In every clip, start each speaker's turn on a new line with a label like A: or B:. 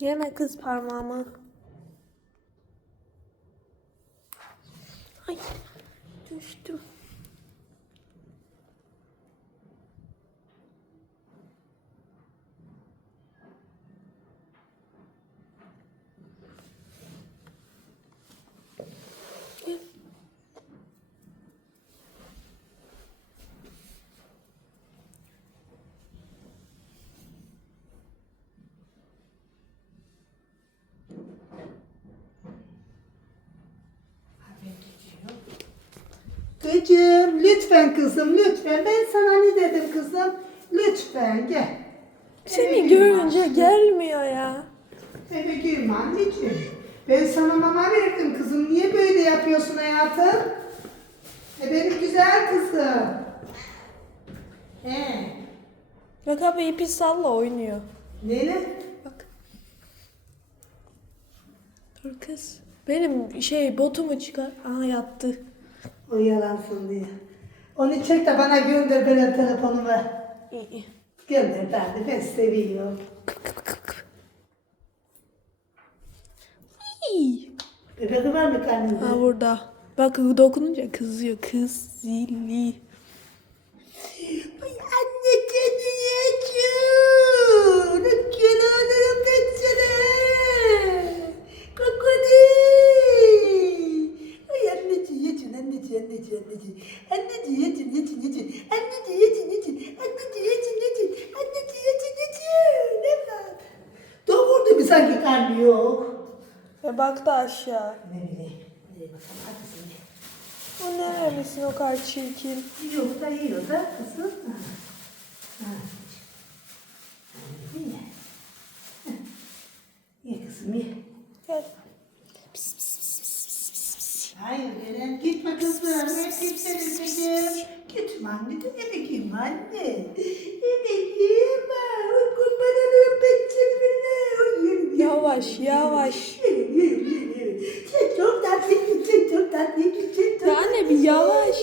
A: Yeme kız parmağımı. Ay düştüm.
B: Kızım lütfen kızım lütfen ben sana ne dedim kızım lütfen gel. Eve
A: Seni
B: girme
A: görünce gelmiyor ya.
B: Eve girme anneciğim. Ben sana mama verdim kızım niye böyle yapıyorsun hayatım? E benim güzel kızım. He.
A: Bak abi ipi salla oynuyor.
B: Nene?
A: Bak. Dur kız. Benim şey botumu çıkar. Aha yattı.
B: O yalansın diye. Onu çek de bana gönder böyle telefonumu.
A: İyi.
B: Gönder ben de ben seviyorum. Bebeği var mı karnında?
A: Ha burada. Bak dokununca kızıyor. Kız zilli.
B: Ay anne canı yaşıyor. Kenarlarım kaçsana. Kokoni. Ay anneciğim yetin anneciğim anneciğim anneciğim. Anneciğim yetin yetin yetin. Anneciğim yetin yetin. Anneciğim yetin yetin. Anneciğim yetin yetin. Evlat. Doğurdu bir sanki karnı yok.
A: Ve baktı aşağı.
B: Ne bileyim. Hadi bakalım seni.
A: O nerelisin o kadar çirkin.
B: Yok da yiyor da kızım. Ha. Hadi ye. Heh. Ye kızım ye.
A: Gel.
B: Hayır Eren gitme kızım. Hep kimsenin kızım. Gitme anne de girme anne. Eve
A: Yavaş,
B: çok. Sen çok. Sen çok
A: Ya anne bir yavaş.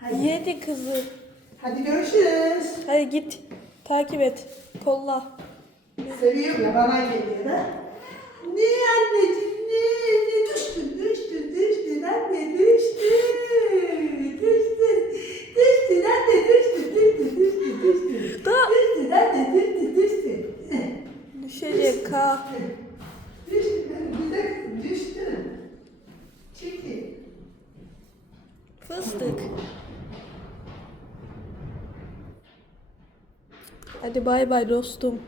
B: Hadi.
A: Yedi kızı.
B: Hadi görüşürüz.
A: Hadi git. Takip et. Kolla.
B: Seviyorum ya bana geliyor da.
A: Hadi bay bay dostum.